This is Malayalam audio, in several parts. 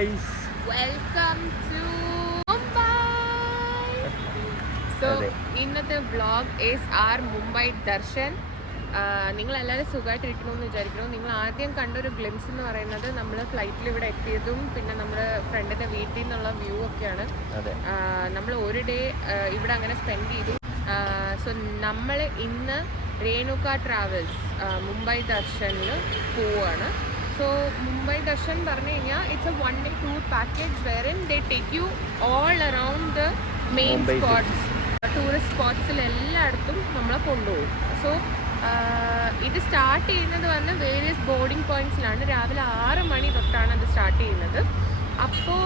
guys. Welcome to Mumbai. So, ഇന്നത്തെ vlog is our Mumbai Darshan. നിങ്ങൾ എല്ലാവരും സുഖമായിട്ടിരിക്കണമെന്ന് വിചാരിക്കുന്നു. നിങ്ങൾ ആദ്യം കണ്ടൊരു ഗ്ലിംസ് എന്ന് പറയുന്നത് നമ്മൾ ഫ്ലൈറ്റിൽ ഇവിടെ എത്തിയതും പിന്നെ നമ്മുടെ ഫ്രണ്ടിൻ്റെ വീട്ടിൽ നിന്നുള്ള വ്യൂ ഒക്കെയാണ്. നമ്മൾ ഒരു ഡേ ഇവിടെ അങ്ങനെ സ്പെൻഡ് ചെയ്തു. സോ നമ്മൾ ഇന്ന് രേണുക ട്രാവൽസ് മുംബൈ ദർശനിൽ പോവുകയാണ്. സോ മുംബൈ ദർശൻ പറഞ്ഞു കഴിഞ്ഞാൽ it's A 1 day tour package wherein they take you all around the main spots. Tourist സ്പോട്ട്സിൽ എല്ലായിടത്തും നമ്മളെ കൊണ്ടുപോകും. സോ ഇത് സ്റ്റാർട്ട് ചെയ്യുന്നത് വന്ന് വേരിയസ് ബോർഡിംഗ് പോയിന്റ്സിലാണ്. രാവിലെ 6 മണി തൊട്ടാണ് അത് സ്റ്റാർട്ട് ചെയ്യുന്നത്. അപ്പോൾ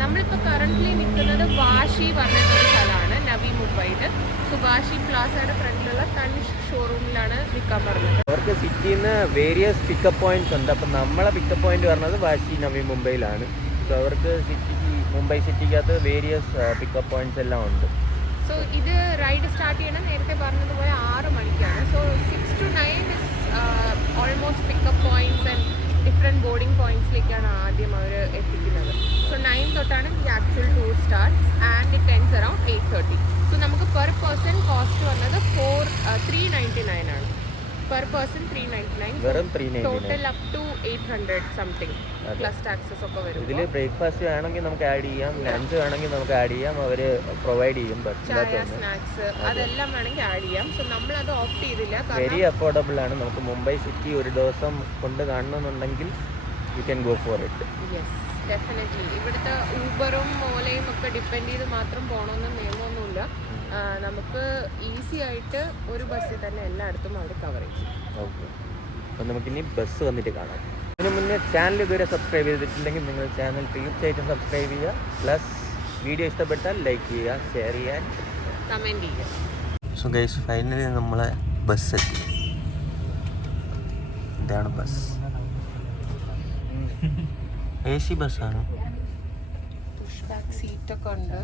നമ്മളിപ്പോൾ കറൻ്റ്ലി നിൽക്കുന്നത് വാഷി പറഞ്ഞിട്ടൊരു സ്ഥലമാണ് നവി മുംബൈയിൽ. സോ വാഷി പ്ലാസയുടെ ഫ്രണ്ടിലുള്ള തനിഷ് ഷോറൂമിലാണ് നിൽക്കാൻ പറഞ്ഞത്. അവർക്ക് സിറ്റിയിൽ നിന്ന് വേരിയസ് പിക്കപ്പ് പോയിന്റ്സ് ഉണ്ട്. അപ്പം നമ്മളെ പിക്കപ്പ് പോയിന്റ് പറഞ്ഞത് വാഷി നവി മുംബൈയിലാണ്. സോ അവർക്ക് സിറ്റിക്ക് മുംബൈ സിറ്റിക്കകത്ത് വേരിയസ് പിക്കപ്പ് പോയിന്റ്സ് എല്ലാം ഉണ്ട്. സോ ഇത് റൈഡ് സ്റ്റാർട്ട് ചെയ്യണം നേരത്തെ പറഞ്ഞതുപോലെ 6 മണിക്കാണ്. So 6 to 9 is almost pickup points and different boarding പോയിന്റ്സിലേക്കാണ് ആദ്യം അവർ എത്തിക്കുന്നത്. സോ 9 തൊട്ടാണ് ഈ actual tour starts and it ends around 8:30. So നമുക്ക് പെർ പേഴ്സൺ കോസ്റ്റ് വന്നത് 399 ആണ്. Per person 399, total up to 800 something plus taxes ഒക്കെ വരും. ഇതിൽ ബ്രേക്ക്ഫാസ്റ്റ് വേണമെങ്കിൽ നമുക്ക് ആഡ് ചെയ്യാം, ലഞ്ച് വേണമെങ്കിൽ നമുക്ക് ആഡ് ചെയ്യാം, അവർ പ്രൊവൈഡ് ചെയ്യും. ചായ, സ്നാക്സ് അതെല്ലാം വേണമെങ്കിൽ ആഡ് ചെയ്യാം. സോ നമ്മളത് ഓപ്റ്റ് ചെയ്തില്ല. വെരി അഫോർഡബിൾ ആണ്. നമുക്ക് മുംബൈ സിറ്റി ഒരു ദിവസം കൊണ്ട് കാണണമെന്നുണ്ടെങ്കിൽ you can go for it. Yes, definitely. ഇവിടുത്തെ ഊബറും ഓലയും ഒക്കെ ഡിപ്പെൻഡ് ചെയ്ത് മാത്രം പോകണമെന്ന് നിയമമൊന്നുമില്ല. നമുക്ക് ഈസി ആയിട്ട് ഒരു ബസ്സിൽ തന്നെ എല്ലായിടത്തും അവർ കവർ ചെയ്യും. ഓക്കെ, അപ്പം നമുക്കിനി ബസ് വന്നിട്ട് കാണാം. അതിന് മുന്നേ ചാനൽ ഇതുവരെ സബ്സ്ക്രൈബ് ചെയ്തിട്ടുണ്ടെങ്കിൽ നിങ്ങൾ ചാനൽ തീർച്ചയായിട്ടും സബ്സ്ക്രൈബ് ചെയ്യുക. പ്ലസ് വീഡിയോ ഇഷ്ടപ്പെട്ടാൽ ലൈക്ക് ചെയ്യുക, ഷെയർ ചെയ്യാൻ, കമൻറ്റ് ചെയ്യുക. സോ ഗൈസ്, ഫൈനലി നമ്മളെ ബസ് എത്തി. ഇതാണ് ബസ്. AC ബസ്സാണ്. പുഷ് ബാക്ക് സീറ്റൊക്കെ ഉണ്ട്.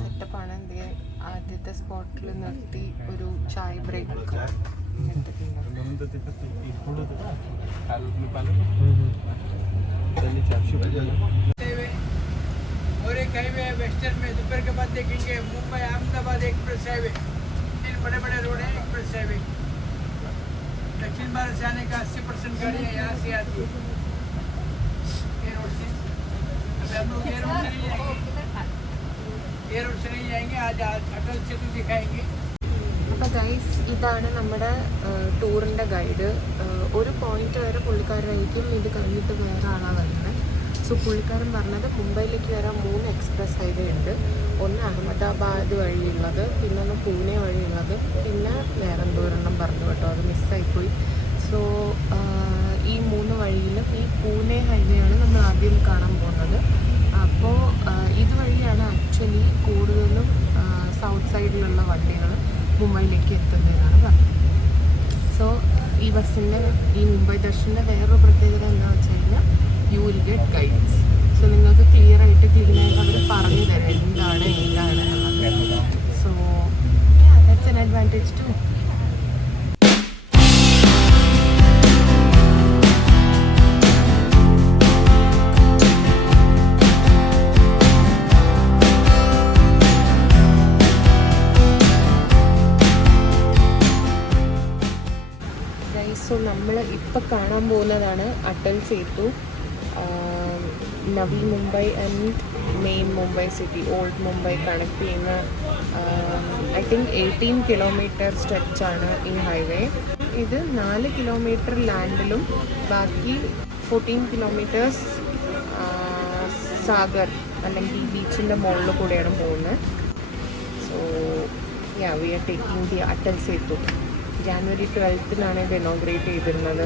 സെറ്റപ്പാണ്. എന്ത് ആദ്യത്തെ സ്പോട്ടിൽ നിർത്തി ഒരു ചായ ബ്രേക്ക് और एक हाईवे वेस्टर्न में दोपहर के बाद देखेंगे मुंबई अहमदाबाद एक्सप्रेस हाईवे. 3 बड़े बड़े रोड है एक्सप्रेस हाईवे. दक्षिण भारत से आने का 80% गाड़ियाँ यहाँ से आती है ये रोड से. अभी हम लोग ये रोड से नहीं जाएंगे, ये रोड से नहीं जाएंगे. आज अटल सेतु दिखाएंगे. അപ്പോൾ ഗൈസ്, ഇതാണ് നമ്മുടെ ടൂറിൻ്റെ ഗൈഡ്. ഒരു പോയിന്റ് വരെ പുള്ളിക്കാരനായിരിക്കും. ഇത് കഴിഞ്ഞിട്ട് വേറെ ആളാണ് വരുന്നത്. സോ പുള്ളിക്കാരൻ പറഞ്ഞത് മുംബൈയിലേക്ക് വരാൻ 3 എക്സ്പ്രസ് ഹൈവേ ഉണ്ട്. ഒന്ന് അഹമ്മദാബാദ് വഴിയുള്ളത്, പിന്നെ ഒന്ന് പൂനെ വഴിയുള്ളത്, പിന്നെ വേറെ എന്തോരെണ്ണം പറഞ്ഞു കേട്ടോ, അത് മിസ്സായിപ്പോയി. സോ ഈ 3 വഴിയിലും ഈ പൂനെ ഹൈവേ ആണ് നമ്മൾ ആദ്യം കാണാൻ പോകുന്നത്. അപ്പോൾ ഇതുവഴിയാണ് ആക്ച്വലി കൂടുതലും സൗത്ത് സൈഡിലുള്ള വണ്ടികൾ മുംബൈയിലേക്ക് എത്തുന്നതെന്നാണ് പറഞ്ഞത്. സോ ഈ ബസ്സിൻ്റെ, ഈ മുംബൈ ദർശൻ്റെ വേറൊരു പ്രത്യേകത എന്താണെന്ന് വെച്ച് കഴിഞ്ഞാൽ you will get guides. So നിങ്ങൾക്ക് ക്ലിയറായിട്ട് ക്ലീനായിട്ട് അവർ പറഞ്ഞു തരും എന്താണ് എന്നുള്ളത്. So that's an advantage too. So നമ്മൾ ഇപ്പോൾ കാണാൻ പോകുന്നതാണ് Atal Setu. Navi Mumbai and main Mumbai city, old Mumbai connect ചെയ്യുന്ന ഐ തിങ്ക് 18 കിലോമീറ്റർ സ്ട്രെച്ചാണ് ഈ ഹൈവേ. ഇത് 4 കിലോമീറ്റർ ലാൻഡിലും ബാക്കി 14 കിലോമീറ്റേഴ്സ് സാഗർ അല്ലെങ്കിൽ ബീച്ചിൻ്റെ മുകളിൽ കൂടെയാണ് പോകുന്നത്. So we are taking the Atal Setu. January 12 ഇത് ഇനോഗ്രേറ്റ് ചെയ്തിരുന്നത്.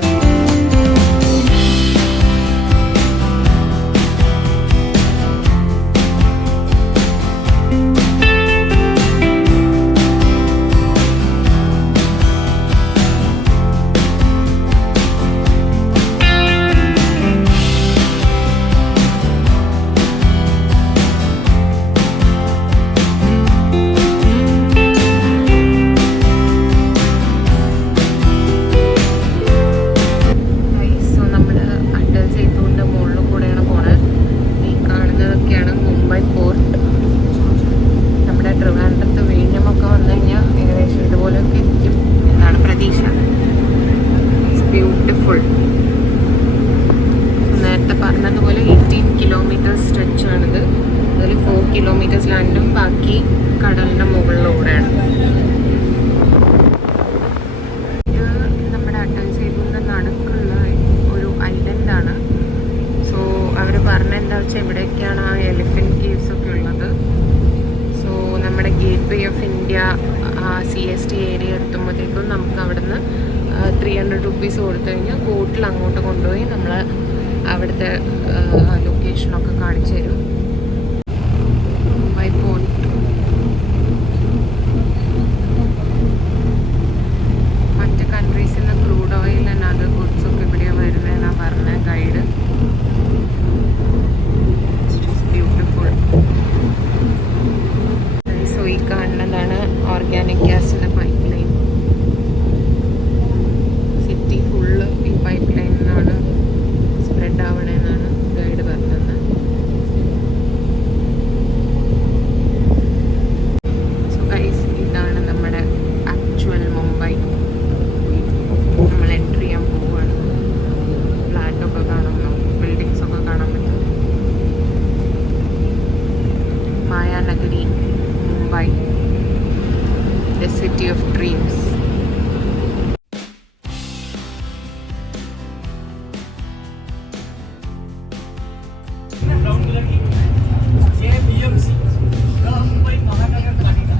കിലോമീറ്റേഴ്സ് ലാൻഡും ബാക്കി കടലിൻ്റെ മുകളിലൂടെയാണ്. ഇത് നമ്മുടെ അട്ടൽ സേതുവിൻ്റെ നടുക്കുള്ള ഒരു ഐലൻഡാണ്. സോ അവർ പറഞ്ഞെന്താ വെച്ചാൽ ഇവിടെയൊക്കെയാണ് ആ എലിഫൻറ്റ് കേവ്സ് ഒക്കെ ഉള്ളത്. സോ നമ്മുടെ gateway of India CST area എത്തുമ്പോഴത്തേക്കും നമുക്ക് അവിടുന്ന് 300 rupees കൊടുത്തു കഴിഞ്ഞാൽ ബോട്ടിൽ അങ്ങോട്ട് കൊണ്ടുപോയി നമ്മൾ അവിടുത്തെ ലൊക്കേഷനൊക്കെ കാണിച്ചു തരും. മുംബൈ പോർട്ട്. മറ്റ് കൺട്രീസിൽ നിന്ന് ക്രൂഡ് ഓയിൽ ആൻഡ് അതർ ഗുഡ്സൊക്കെ ഇവിടെ വരുന്നതെന്നാണ് പറഞ്ഞ ഗൈഡ്. ബ്യൂട്ടിഫുൾ. സോ ഈ കാണുന്നതാണ് ഓർഗാനിക് ഗ്യാസിൻ്റെ പൈപ്പ് ലൈൻ. സിറ്റി ഫുള്ള് ഈ പൈപ്പ് ലൈനിലാണ് സ്പ്രെഡ് ആവണമെന്നാണ് ഗൈഡ് പറഞ്ഞത്. സോ ഗൈസ്, ഇതാണ് നമ്മുടെ ആക്ച്വൽ മുംബൈ. നമ്മൾ എൻട്രി ചെയ്യാൻ പോവുകയാണ്. ഫ്ലാറ്റൊക്കെ കാണുന്നു, ബിൽഡിങ്സ് ഒക്കെ കാണാൻ പറ്റും. Mayanagari, Mumbai, the city of dreams. Brown colour की ये BMC मुंबई महानगर पालिका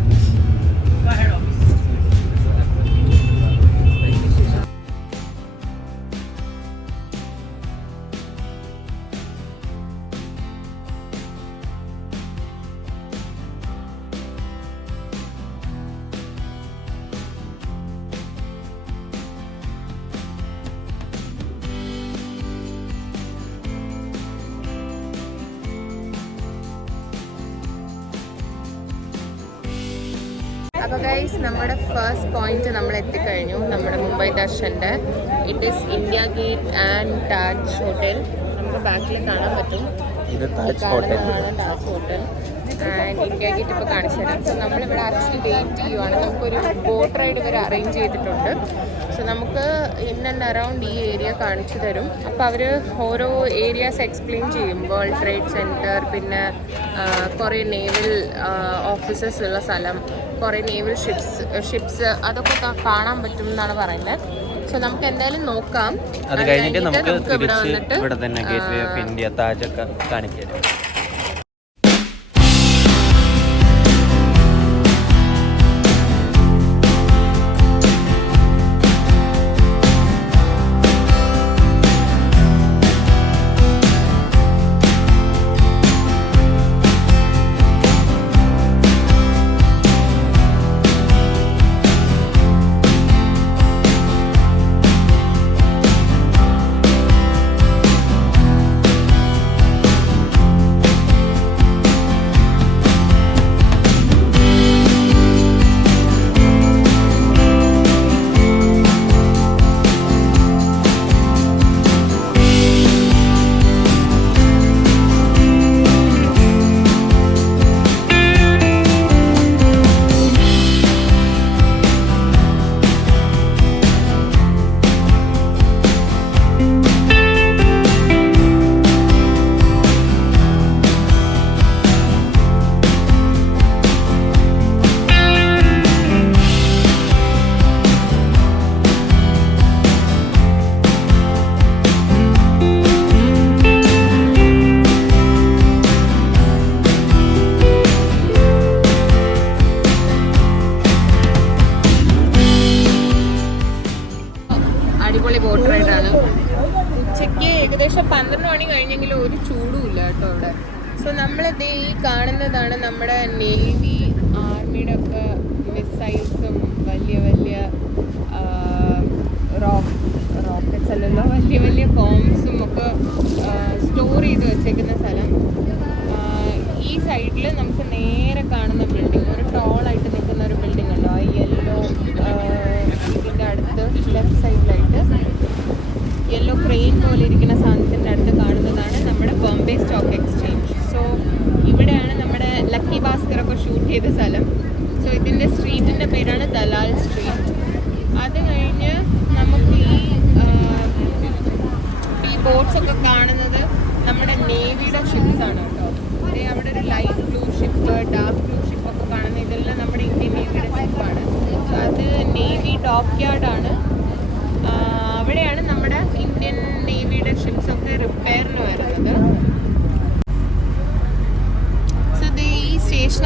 का हेड ऑफिस. അപ്പോൾ ഗൈസ്, നമ്മുടെ ഫസ്റ്റ് പോയിന്റ് നമ്മൾ എത്തിക്കഴിഞ്ഞു. നമ്മുടെ മുംബൈ ദർശൻ്റെ it is India gate and Taj hotel. നമുക്ക് ബാക്കിൽ കാണാൻ പറ്റും. ഇത് Taj hotel. Taj hotel and India gate ഇപ്പോൾ കാണിച്ചു തരാം. സോ നമ്മളിവിടെ ആക്ച്വലി വെയിറ്റ് ചെയ്യുവാണ്. നമുക്കൊരു ബോട്ട് റൈഡ് ഇവർ അറേഞ്ച് ചെയ്തിട്ടുണ്ട്. സോ നമുക്ക് ഇൻ ആൻഡ് അറൗണ്ട് ഈ ഏരിയ കാണിച്ചു തരും. അപ്പോൾ അവർ ഓരോ ഏരിയാസ് എക്സ്പ്ലെയിൻ ചെയ്യും. വേൾഡ് ട്രേഡ് സെൻറ്റർ, പിന്നെ കുറേ നേവൽ ഓഫീസേഴ്സ് ഉള്ള സ്ഥലം, കുറേ നേവൽ ഷിപ്സ് അതൊക്കെ കാണാൻ പറ്റും എന്നാണ് പറയുന്നത്. സോ നമുക്ക് എന്തായാലും നോക്കാം. അത് കഴിഞ്ഞിട്ട് നമുക്ക് തിരിച്ച് ഇവിടെ തന്നെ ഗേറ്റ് വേ ഓഫ് ഇന്ത്യ താജൊക്കെ കാണിക്കാം. ഏകദേശം 12 മണി കഴിഞ്ഞെങ്കിലും ഒരു ചൂടുമില്ല കേട്ടോ ഇവിടെ. സോ നമ്മളിത് ഈ കാണുന്നതാണ് നമ്മുടെ നേവി ആർമിയുടെ ഒക്കെ മിസൈൽസും വലിയ വലിയ റോക്കറ്റ്സ് അല്ലല്ലോ, വലിയ വലിയ ബോംബ്സും ഒക്കെ സ്റ്റോർ ചെയ്ത് വെച്ചേക്കുന്ന സ്ഥലം. ഈ സൈഡിൽ നമുക്ക് നേരെ കാണുന്ന ബിൽഡിംഗ്, ഒരു ടോളായിട്ട് നിൽക്കുന്ന ഒരു ബിൽഡിംഗ് ഉണ്ടോ, ആ യെല്ലോ ഇതിൻ്റെ അടുത്ത് ലെഫ്റ്റ് സൈഡിലായിട്ട് യെല്ലോ ക്രെയിൻ പോലെ ഇരിക്കുന്ന സാധനത്തിൻ്റെ അടുത്ത് കാണുന്നതാണ് നമ്മുടെ ബോംബെ സ്റ്റോക്ക് എക്സ്ചേഞ്ച്. സോ ഇവിടെയാണ് നമ്മുടെ ലക്കി ഭാസ്കറൊക്കെ ഷൂട്ട് ചെയ്ത സ്ഥലം. സോ ഇതിൻ്റെ സ്ട്രീറ്റിൻ്റെ പേരാണ് ദലാൽ സ്ട്രീറ്റ്. അത് കഴിഞ്ഞ് നമുക്ക് ഈ ബോട്ട്സൊക്കെ കാണുന്നത് നമ്മുടെ നേവിയുടെ ഷിപ്സാണ് കേട്ടോ. അവിടെ ഒരു ലൈറ്റ് ബ്ലൂ ഷിപ്പ്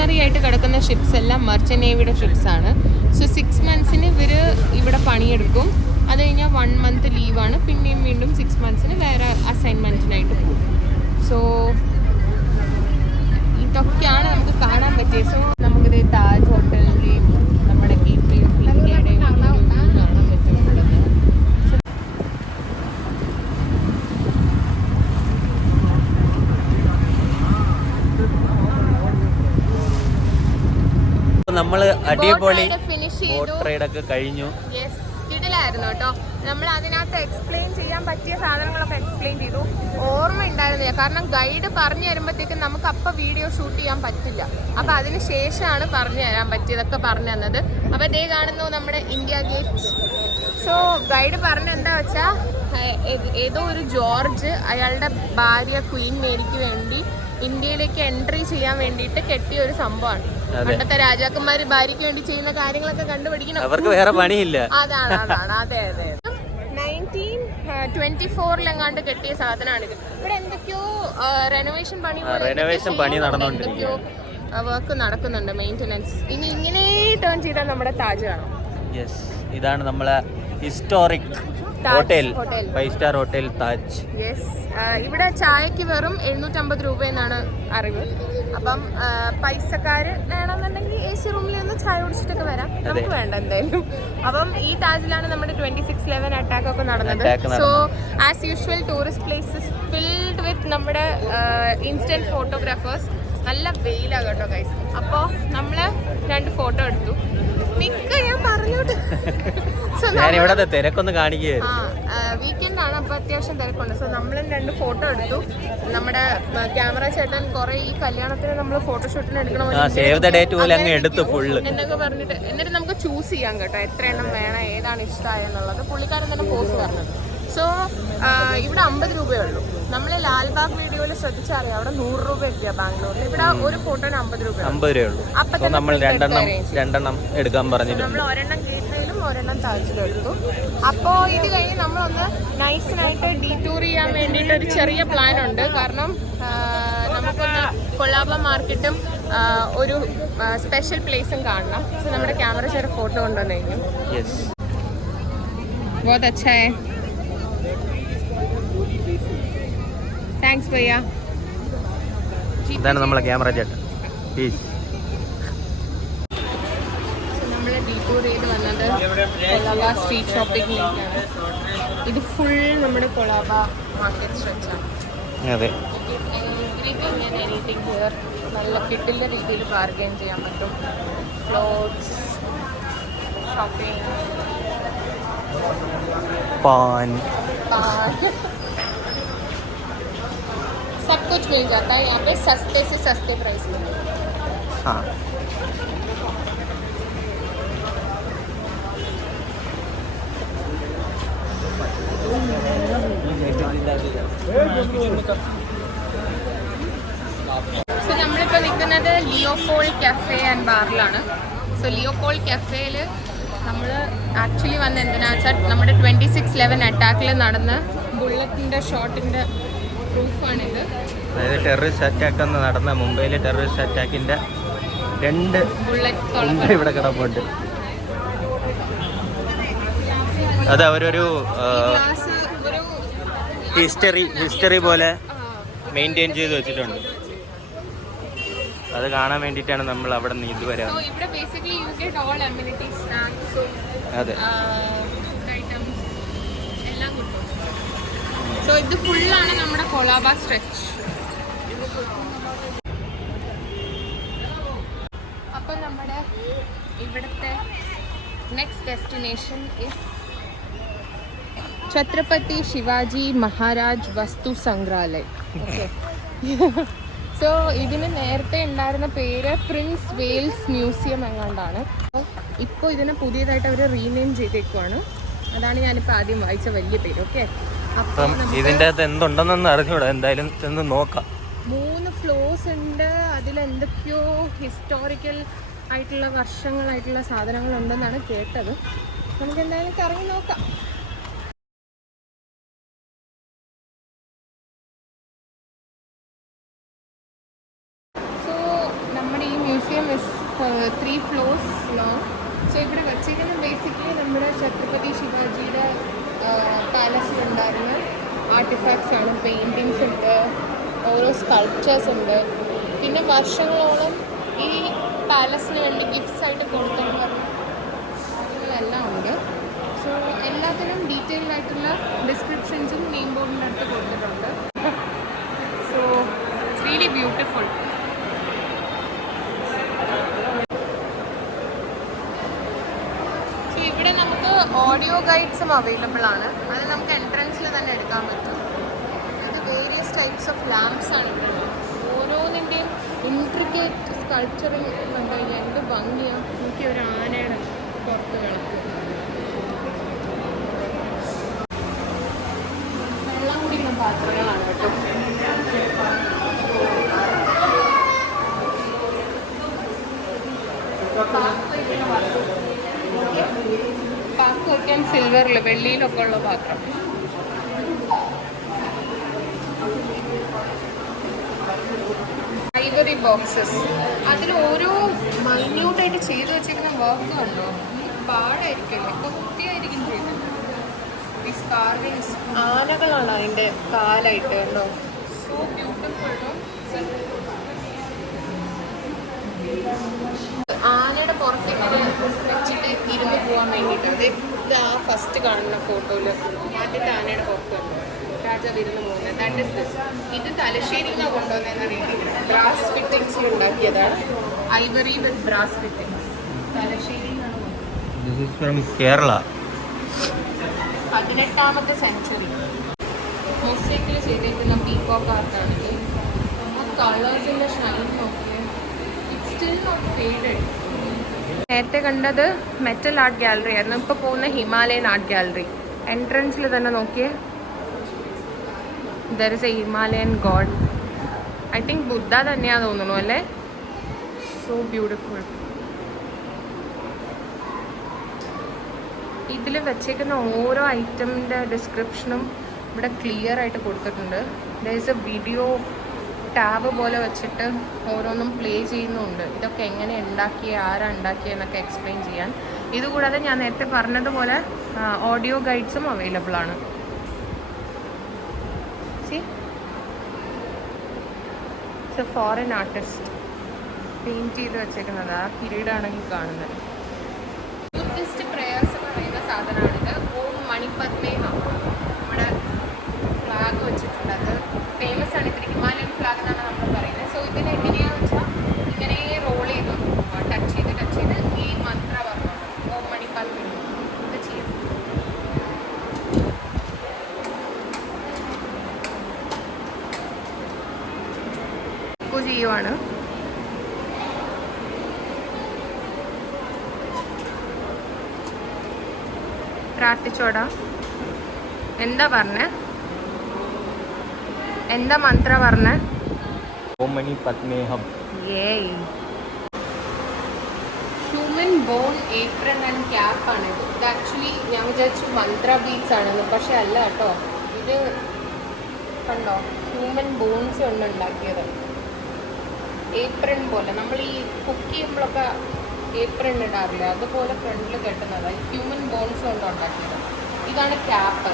സ്റ്റേഷനറി ആയിട്ട് കിടക്കുന്ന ഷിപ്സ് എല്ലാം മർച്ചന്റ് നേവിയുടെ ഷിപ്സ് ആണ്. സോ 6 monthsന് ഇവർ ഇവിടെ പണിയെടുക്കും. അത് കഴിഞ്ഞാൽ 1 month ലീവാണ്. പിന്നെയും വീണ്ടും 6 monthsന് വേറെ അസൈൻമെൻറ്റിനായിട്ട് പോകും. സോ ഇതൊക്കെയാണ് നമുക്ക് കാണാൻ പറ്റിയത്. സോ നമുക്കിത് താജ് ഹോട്ടലിൻ്റെയും നമ്മുടെ ഗേറ്റ് ഓഫ് ഇന്ത്യയുടെയും കാണാൻ പറ്റുന്നുള്ളത്. നമ്മള് അടിപൊളി ഫിനിഷ് ബോട്ട് ചെയ്തു. റൈഡ് ഒക്കെ കഴിഞ്ഞു. കിടിലായിരുന്നു കേട്ടോ. നമ്മൾ അതിനകത്ത് എക്സ്പ്ലെയിൻ ചെയ്യാൻ പറ്റിയ സാധനങ്ങളൊക്കെ എക്സ്പ്ലെയിൻ ചെയ്തു. ഓർമ്മ ഉണ്ടായിരുന്നില്ല, കാരണം ഗൈഡ് പറഞ്ഞു തരുമ്പോഴത്തേക്കും നമുക്ക് അപ്പം വീഡിയോ ഷൂട്ട് ചെയ്യാൻ പറ്റില്ല. അപ്പം അതിന് ശേഷമാണ് പറഞ്ഞു തരാൻ പറ്റിയതൊക്കെ പറഞ്ഞു തന്നത്. അപ്പം ഇതേ കാണുന്നു നമ്മുടെ ഇന്ത്യ ഗേറ്റ്. സോ ഗൈഡ് പറഞ്ഞ എന്താ വെച്ചാൽ ഏതോ ഒരു ജോർജ് അയാളുടെ ഭാര്യ ക്വീൻ മേരിക്ക് വേണ്ടി ഇന്ത്യയിലേക്ക് എൻട്രി ചെയ്യാൻ വേണ്ടിയിട്ട് കെട്ടിയ ഒരു സംഭവമാണ്. പണ്ടത്തെ രാജാക്കന്മാര് ഭാര്യയ്ക്ക് വേണ്ടി ചെയ്യുന്ന കാര്യങ്ങളൊക്കെ കണ്ടുപിടിക്കണം. അവർക്ക് വേറെ പണിയില്ല. അതാണ് അതെ 1924 കെട്ടിയ സാധനമാണിത്. ഇവിടെ എന്തൊക്കെയോ റെനോവേഷൻ പണി നടന്നുകൊണ്ടിരിക്കുകയോ വർക്ക് നടക്കുന്നുണ്ട്, മെയിൻ്റെനൻസ്. ഇനി ഇങ്ങനെ ടേൺ ചെയ്താൽ നമ്മുടെ താജ് കാണാം. ഇതാണ് നമ്മളെ historic hotel, 5 star hotel Taj. ഇവിടെ ചായക്ക് വെറും 750 രൂപ എന്നാണ് അറിവ്. അപ്പം പൈസക്കാര് വേണമെന്നുണ്ടെങ്കിൽ AC റൂമിൽ നിന്ന് ചായ കുടിച്ചിട്ടൊക്കെ വരാം. നമുക്ക് വേണ്ട എന്തായാലും. അപ്പം ഈ താജിലാണ് നമ്മുടെ 26/11 അറ്റാക്ക് ഒക്കെ നടന്നത്. So as usual tourist places filled with നമ്മുടെ ഇൻസ്റ്റന്റ് ഫോട്ടോഗ്രാഫേഴ്സ്. നല്ല വെയിലാണ് കേട്ടോ ഗൈസ്. അപ്പോൾ നമ്മൾ 2 ഫോട്ടോ എടുത്തു. ഞാൻ പറഞ്ഞോട്ട് ഞാനിവിടെ തിരക്കൊന്ന് കാണിക്കുകയായിരുന്നു. വീക്കെൻഡ് ആണ്, അപ്പോൾ അത്യാവശ്യം തിരക്കുണ്ട്. സോ നമ്മളും 2 ഫോട്ടോ എടുത്തു. നമ്മുടെ ക്യാമറ ചേട്ടൻ കുറെ ഈ കല്യാണത്തിന് നമ്മൾ ഫോട്ടോഷൂട്ടിന് എന്നൊക്കെ പറഞ്ഞിട്ട്, എന്നിട്ട് നമുക്ക് ചൂസ് ചെയ്യാം കേട്ടോ എത്ര എണ്ണം വേണം, ഏതാണ് ഇഷ്ടമായെന്നുള്ളത്. പുള്ളിക്കാരൻ തന്നെ പോസ്റ്റ് പറഞ്ഞത്. സോ ഇവിടെ 50 രൂപയേ ഉള്ളൂ. നമ്മൾ ലാൽബാഗ് വീഡിയോയിൽ ശ്രദ്ധിച്ചറിയാം, അവിടെ 100 രൂപയൊക്കെയാണ് ബാംഗ്ലൂരിൽ. ഇവിടെ ഒരു ഫോട്ടോന് 50 രൂപ ഉള്ളൂ. അപ്പൊ നമ്മൾ രണ്ടെണ്ണം എടുക്കാൻ പറഞ്ഞു. നമ്മൾ ഒരെണ്ണം ഗേറ്റ്വേയിലും ഒരെണ്ണം താജിലും എടുത്തു. അപ്പോൾ ഇത് കഴിഞ്ഞ് നമ്മളൊന്ന് നൈസിനായിട്ട് ഡീറ്റൂർ ചെയ്യാൻ വേണ്ടിയിട്ട് ഒരു ചെറിയ പ്ലാൻ ഉണ്ട്. കാരണം നമുക്കൊന്ന് കൊളാബ മാർക്കറ്റും ഒരു സ്പെഷ്യൽ പ്ലേസും കാണണം. സോ നമ്മുടെ ക്യാമറ ചെറിയ ഫോട്ടോ കൊണ്ടുവന്നു കഴിഞ്ഞു. बहुत अच्छा है. താങ്ക്സ് ഭയ്യ. ഇതാണ് നമ്മളെ ക്യാമറ ചേട്ടൻ. നമ്മൾ ഡീറ്റൂർ ചെയ്ത് വന്നത് കൊളാബ സ്ട്രീറ്റ് ഷോപ്പിംഗിലേക്കാണ്. ഇത് ഫുൾ നമ്മുടെ കൊളാബ മാർക്കറ്റ് സ്ട്രെച്ചാണ്. അതെ, എനിത്തിങ് ഹിയർ. നല്ല കിട്ടില്ല രീതിയിൽ ബാർഗെയിൻ ചെയ്യാൻ പറ്റും. ക്ലോത്ത്സ്, ഷോപ്പിംഗ്, पान, सब कुछ मिल जाता है यहाँ पे सस्ते से सस्ते प्राइस में. हाँ. സോ നമ്മളിപ്പോൾ നിൽക്കുന്നത് ലിയോപോൾ കഫേ ആൻഡ് ബാറിലാണ്. സോ ലിയോപോൾ കഫേയിൽ നമ്മൾ ആക്ച്വലി വന്ന എന്തിനാ വെച്ചാൽ നമ്മുടെ 26/11 അറ്റാക്കിൽ നടന്ന ബുള്ളറ്റിൻ്റെ ഷോട്ടിൻ്റെ പ്രൂഫാണിത്. അതായത് ടെററിസ്റ്റ് അറ്റാക്ക് എന്ന് നടന്ന മുംബൈയിലെ ടെററിസ്റ്റ് അറ്റാക്കിൻ്റെ 2 ബുള്ളറ്റ് ഇവിടെ കിടപ്പുണ്ട്. അത് അവരൊരു ഹിസ്റ്ററി പോലെ മെയിൻറ്റെയിൻ ചെയ്ത് വെച്ചിട്ടുണ്ട്. അത് കാണാൻ വേണ്ടിയിട്ടാണ് നമ്മൾ അവിടെ നിന്ന് ഇതുവരെ. അതെ, സോ ഇത് ഫുള്ളാണ് നമ്മുടെ കൊളാബ സ്ട്രെച്ച്. അപ്പം നമ്മുടെ ഇവിടുത്തെ next destination is Chhatrapati Shivaji Maharaj വസ്തു സംഗ്രഹാലയ. ഓക്കെ. സോ ഇതിന് നേരത്തെ ഉണ്ടായിരുന്ന പേര് പ്രിൻസ് വെയിൽസ് മ്യൂസിയം എങ്ങാണ്ടാണ്. ഇപ്പോൾ ഇതിനെ പുതിയതായിട്ട് അവർ റീനെയിം ചെയ്തേക്കുവാണ്. അതാണ് ഞാനിപ്പോൾ ആദ്യം വായിച്ച വലിയ പേര്. ഓക്കെ. അപ്പം ഇതിൻ്റെ അകത്ത് എന്തുണ്ടെന്നൊന്നും അറിഞ്ഞൂടാ, എന്തായാലും ചെന്ന് നോക്കാം. 3 ഫ്ലോർസ് ഉണ്ട്. അതിലെന്തൊക്കെയോ ഹിസ്റ്റോറിക്കൽ ആയിട്ടുള്ള വർഷങ്ങളായിട്ടുള്ള സാധനങ്ങളുണ്ടെന്നാണ് കേട്ടത്. നമുക്ക് എന്തായാലും കറങ്ങി നോക്കാം. 3 floors long. സോ ഇവിടെ വച്ചേക്കുന്നത് ബേസിക്കലി നമ്മുടെ ഛത്രപതി ശിവാജിയുടെ പാലസിലുണ്ടായിരുന്ന ആർട്ടിഫാക്ട്സ് ആണ്. പെയിൻറ്റിങ്സ് ഉണ്ട്, ഓരോ സ്കൾപ്ചേഴ്സ് ഉണ്ട്. പിന്നെ വർഷങ്ങളോളം ഈ പാലസിന് വേണ്ടി ഗിഫ്റ്റ്സ് ആയിട്ട് കൊടുത്തുള്ള കാര്യങ്ങളെല്ലാം ഉണ്ട്. സോ എല്ലാത്തിനും ഡീറ്റെയിൽഡ് ആയിട്ടുള്ള ഡിസ്ക്രിപ്ഷൻസും നെയിം ബോർഡിൻ്റെ അടുത്ത് കൊടുത്തിട്ടുണ്ട്. So it's really beautiful. So ഇവിടെ നമുക്ക് ഓഡിയോ ഗൈഡ്സും അവൈലബിൾ ആണ്. അത് നമുക്ക് എൻട്രൻസിൽ തന്നെ എടുക്കാൻ പറ്റും. ഇത് വേരിയസ് ടൈപ്സ് ഓഫ് ലാംപ്സ് ആണ് ഇവിടെ. ഓരോന്നിൻ്റെയും ഇൻട്രിക്കേറ്റ് സ്കൾപ്ചറിങ് കണ്ടു കഴിഞ്ഞാൽ എന്ത് ഭംഗിയാണ്. എനിക്ക് ഒരു ആനയുടെ പുറത്ത് കിടക്കും. വെള്ളം കുടിക്കുന്ന പാത്രങ്ങളാണ് കേട്ടോ. പാക്ക് വയ്ക്കാൻ സിൽവറിൽ, വെള്ളിയിലൊക്കെ ഉള്ള പാത്രം. ഐവറി ബോക്സസ്, അതിൽ ഓരോ മൈന്യൂട്ടായിട്ട് ചെയ്ത് വെച്ചിരിക്കുന്ന വർക്ക് കണ്ടോ. പാടായിരിക്കില്ല, ഒക്കെ വൃത്തിയായിരിക്കും ചെയ്തത്. ഈ കാർവിങ്സ് ആനകളാണ് അതിൻ്റെ കാലായിട്ട് കണ്ടോ. So beautiful. ആനയുടെ പുറത്തിങ്ങനെ വെച്ചിട്ട് ഇരുന്ന് പോകാൻ വേണ്ടിയിട്ട്. ഇത് ആ ഫസ്റ്റ് കാണുന്ന ഫോട്ടോയിൽ ആദ്യത്തെ ആനയുടെ പുറത്ത് രാജാവ് ഇരുന്ന് പോകുന്നത്. That is this. ഇത് തലശ്ശേരിയിൽ നിന്നാണ് കൊണ്ടുവന്നതെന്ന് അറിയില്ല. ബ്രാസ് ഫിറ്റിങ്സിൽ ഉണ്ടാക്കിയതാണ്. ഐവറി വിത്ത് ബ്രാസ് ഫിറ്റിങ്സ്. തലശ്ശേരിയിൽ നിന്നാണ് കൊണ്ടുവന്നത്. കേരള 18ാമത്തെ സെഞ്ച്വറി. മൊസൈക്കിൽ ചെയ്തേക്കുന്ന പീകോക്ക് ആർട്ടാണ്. ആ കളേഴ്സിൻ്റെ ഷൈൻ നോക്കിയേ. It's still not faded. നേരത്തെ കണ്ടത് മെറ്റൽ ആർട്ട് ഗാലറി ആയിരുന്നു. ഇപ്പോൾ പോകുന്ന ഹിമാലയൻ ആർട്ട് ഗാലറി. എൻട്രൻസിൽ തന്നെ നോക്കിയേ, there is a Himalayan god. I think Buddha തന്നെയാണെന്ന് തോന്നുന്നു അല്ലേ. So beautiful. ഇതിൽ വെച്ചേക്കുന്ന ഓരോ ഐറ്റമിൻ്റെ ഡിസ്ക്രിപ്ഷനും ഇവിടെ ക്ലിയർ ആയിട്ട് കൊടുത്തിട്ടുണ്ട്. There is a video tab പോലെ വെച്ചിട്ട് ഓരോന്നും പ്ലേ ചെയ്യുന്നുണ്ട്. ഇതൊക്കെ എങ്ങനെ ഉണ്ടാക്കിയ, ആരാ ഉണ്ടാക്കിയെന്നൊക്കെ എക്സ്പ്ലെയിൻ ചെയ്യാൻ. ഇതുകൂടാതെ ഞാൻ നേരത്തെ പറഞ്ഞതുപോലെ ഓഡിയോ ഗൈഡ്സും അവൈലബിൾ ആണ്. It's A foreign artist paint ചെയ്ത് വെച്ചേക്കുന്നത്. ആ പീരീഡാണെങ്കിൽ കാണുന്നത്. ബുദ്ധിസ്റ്റ് പ്രേയേഴ്സ് എന്ന് പറയുന്ന സാധനമാണിത്. ഓം മണിപത്മേഹ നമ്മുടെ ഫ്ലാഗ് വെച്ചിട്ടുണ്ട്. അത് ഫേമസ് ആണ്. ഇതിന് ഹിമാലയൻ ഫ്ലാഗ് എന്നാണ് നമ്മൾ പറയുന്നത്. സോ ഇതിന് എങ്ങനെയാണെന്ന് വെച്ചാൽ ഇങ്ങനെ റോൾ ചെയ്ത് ടച്ച് ചെയ്ത് ഈ മന്ത്ര പറഞ്ഞു ഓം മണിപത്മേഹ ഇത് ചെയ്യും. ഇപ്പോൾ ചെയ്യുവാണ്. പ്രാർത്ഥിച്ചോടാ. എന്താ പറഞ്ഞേ? എന്താ മന്ത്ര പറഞ്ഞേ? ഓം മണി പത്മേഹം. A human bone apron and cap ആണ് ഇത്. ഇത് ആക്ച്വലി ഞാൻ വിചാരിച്ചു മന്ത്ര ബീറ്റ്സ് ആണെന്ന്. പക്ഷെ അല്ല കേട്ടോ. ഇത് കണ്ടോ, ഹ്യൂമൻ ബോൺസ് കൊണ്ട് ഉണ്ടാക്കിയത്. ഏപ്രൺ പോലെ നമ്മൾ ഈ കുക്ക് ചെയ്യുമ്പോഴൊക്കെ ഏപ്രൺ ഇടാറില്ല, അതുപോലെ ഫ്രണ്ടിൽ കെട്ടുന്നതാണ്. ഹ്യൂമൻ ബോൺസ് കൊണ്ട് ഉണ്ടാക്കിയത്. ഇതാണ് ക്യാപ്പ്.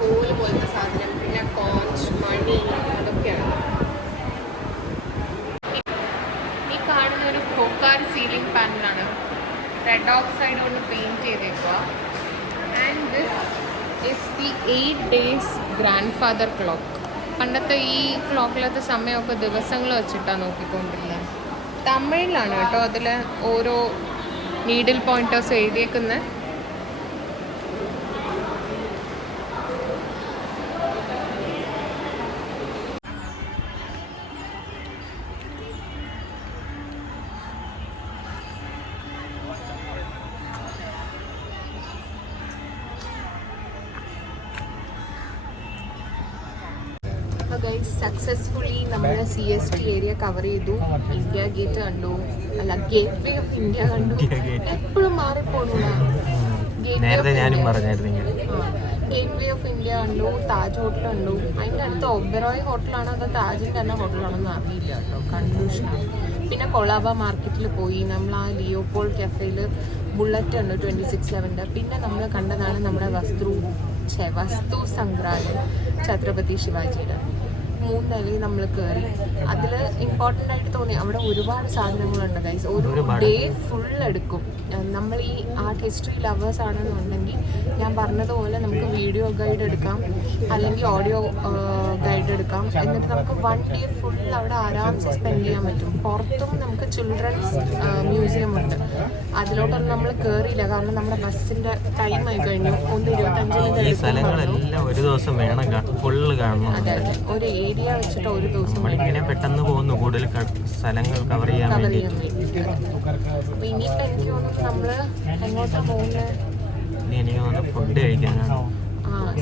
കോല് പോലത്തെ സാധനം, പിന്നെ കോഞ്ച്, മണി, അതൊക്കെയാണ്. ഈ കാണുന്ന ഒരു ഹോക്കാർ സീലിംഗ് പാനലാണ്. റെഡ് ഓക്സൈഡ് കൊണ്ട് പെയിൻറ്റ് ചെയ്തേക്കുക. And this is the 8 days grand father clock. പണ്ടത്തെ ഈ ക്ലോക്കിലത്തെ സമയമൊക്കെ ദിവസങ്ങൾ വെച്ചിട്ടാണ് നോക്കിക്കൊണ്ടിരുന്നത്. തമിഴിലാണ് കേട്ടോ. അതിൽ ഓരോ നീഡിൽ പോയിൻറ്റേഴ്സ് എഴുതിയേക്കുന്നത്. ഗൈസ് സക്സസ്ഫുള്ളി നമ്മൾ CST ഏരിയ കവർ ചെയ്തു. ഇന്ത്യ ഗേറ്റ് കണ്ടു, അല്ല ഗേറ്റ് വേ ഓഫ് ഇന്ത്യ കണ്ടു. എപ്പോഴും മാറിപ്പോണു. നേരത്തെ ഞാനും പറഞ്ഞായിരുന്നു. ഗേറ്റ് വേ ഓഫ് ഇന്ത്യ കണ്ടു, താജ് ഹോട്ടൽ കണ്ടു. അതിൻ്റെ അടുത്ത് ഒബെറോയ് ഹോട്ടലാണോ അതോ താജിൻ്റെ തന്നെ ഹോട്ടലാണോ എന്ന് അറിയില്ല കേട്ടോ, കൺഫ്യൂഷനാണ്. പിന്നെ കൊളാബ മാർക്കറ്റിൽ പോയി. നമ്മൾ ആ ലിയോപോൾ കഫേയിൽ ബുള്ളറ്റ് ഉണ്ട് 2611. പിന്നെ നമ്മൾ കണ്ടതാണ് നമ്മുടെ വസ്തു സംഗ്രഹാലയം ഛത്രപതി ശിവാജിയുടെ. 3 നിലയിൽ നമ്മൾ കയറി. അതിൽ ഇമ്പോർട്ടൻ്റ് ആയിട്ട് തോന്നി അവിടെ ഒരുപാട് സാധനങ്ങളുണ്ട് ഗൈസ്. ഒരു ഡേ ഫുൾ എടുക്കും. നമ്മൾ ഈ ആർട്ട് ഹിസ്റ്ററി ലവേഴ്സ് ആണെന്നുണ്ടെങ്കിൽ ഞാൻ പറഞ്ഞതുപോലെ നമുക്ക് വീഡിയോ ഗൈഡ് എടുക്കാം, അല്ലെങ്കിൽ ഓഡിയോ ഗൈഡ് എടുക്കാം. എന്നിട്ട് നമുക്ക് 1 ഡേ ഫുൾ അവിടെ ആരാംസെ സ്പെൻഡ് ചെയ്യാൻ പറ്റും. പുറത്തും നമുക്ക് ചിൽഡ്രൻസ് മ്യൂസിയം ഉണ്ട്. അതിലോട്ടൊന്നും നമ്മൾ കയറിയില്ല, കാരണം നമ്മുടെ ബസ്സിൻ്റെ ടൈം ആയി കഴിഞ്ഞു. 1:25 ഒരു ദിവസം വേണം ഫുള്ള് കാണണം. അതെ അതെ, ഒരു ഏരിയ വെച്ചിട്ട് ഒരു ദിവസം പെട്ടെന്ന് പോകുന്നു കൂടുതൽ സ്ഥലങ്ങൾ കവർ ചെയ്യാൻ വേണ്ടി. അപ്പൊ ഇനിയിപ്പോ എനിക്ക് തോന്നുന്നു നമ്മള് എങ്ങോട്ടാ പോകുന്നത്? എനിക്ക് തോന്നുന്നു ഫുഡ് കഴിക്കാനാണ്.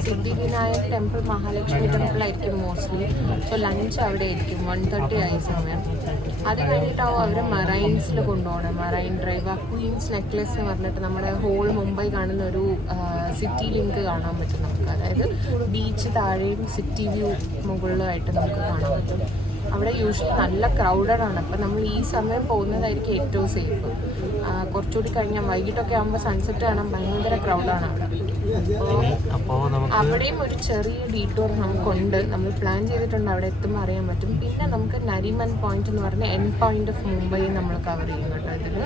സിദ്ധിവിനായക് ടെമ്പിൾ, മഹാലക്ഷ്മി ടെമ്പിൾ ആയിരിക്കും മോസ്റ്റ്ലി. സോ ലഞ്ച് അവിടെ ആയിരിക്കും. 1:30 ആയി സമയം. അത് കഴിഞ്ഞിട്ടാവും അവർ മറൈൻസിൽ കൊണ്ടുപോകണം. മറൈൻ ഡ്രൈവ്, ക്വീൻസ് നെക്ലെസ് എന്ന് പറഞ്ഞിട്ട് നമ്മുടെ ഹോൾ മുംബൈ കാണുന്ന ഒരു സിറ്റി ലിങ്ക് കാണാൻ പറ്റും നമുക്ക്. അതായത് ബീച്ച് താഴെയും സിറ്റി വ്യൂ മുകളിലുമായിട്ട് നമുക്ക് കാണാൻ പറ്റും. അവിടെ യൂഷ്വലി നല്ല ക്രൗഡഡാണ്. അപ്പം നമ്മൾ ഈ സമയം പോകുന്നതായിരിക്കും ഏറ്റവും സേഫ്. കുറച്ചുകൂടി കഴിഞ്ഞാൽ വൈകിട്ടൊക്കെ ആകുമ്പോൾ സൺസെറ്റ് കാണാൻ ഭയങ്കര ക്രൗഡാണ് അവിടെ. അപ്പോൾ അവിടെയും ഒരു ചെറിയ ഡീറ്റോർ നമുക്കുണ്ട്. നമ്മൾ പ്ലാൻ ചെയ്തിട്ടുണ്ട്, അവിടെ എത്തുമ്പോൾ അറിയാൻ പറ്റും. പിന്നെ നമുക്ക് നരിമൻ പോയിന്റ് എന്ന് പറഞ്ഞ എൻഡ് പോയിന്റ് ഓഫ് മുംബൈ നമ്മൾ കവർ ചെയ്യും കേട്ടോ ഇതിൽ.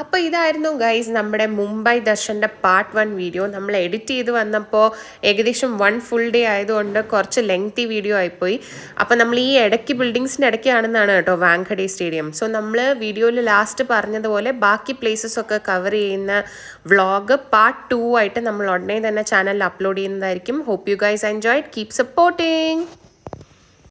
അപ്പോൾ ഇതായിരുന്നു ഗൈസ് നമ്മുടെ മുംബൈ ദർശൻ്റെ പാർട്ട് 1 വീഡിയോ. നമ്മൾ എഡിറ്റ് ചെയ്ത് വന്നപ്പോൾ ഏകദേശം 1 ഫുൾ ഡേ ആയതുകൊണ്ട് കുറച്ച് ലെങ്തി വീഡിയോ ആയിപ്പോയി. അപ്പോൾ നമ്മൾ ഈ ഇടയ്ക്ക് ബിൽഡിങ്സിൻ്റെ ഇടയ്ക്കാണെന്നാണ് കേട്ടോ വാങ്കഡെ സ്റ്റേഡിയം. സോ നമ്മൾ വീഡിയോയിൽ ലാസ്റ്റ് പറഞ്ഞതുപോലെ ബാക്കി പ്ലേസസ് ഒക്കെ കവർ ചെയ്യുന്ന വ്ളോഗ് പാർട്ട് 2 ആയിട്ട് നമ്മൾ ഉടനെ തന്നെ ചാനലിൽ അപ്ലോഡ് ചെയ്യുന്നതായിരിക്കും. Hope you guys enjoyed. Keep supporting.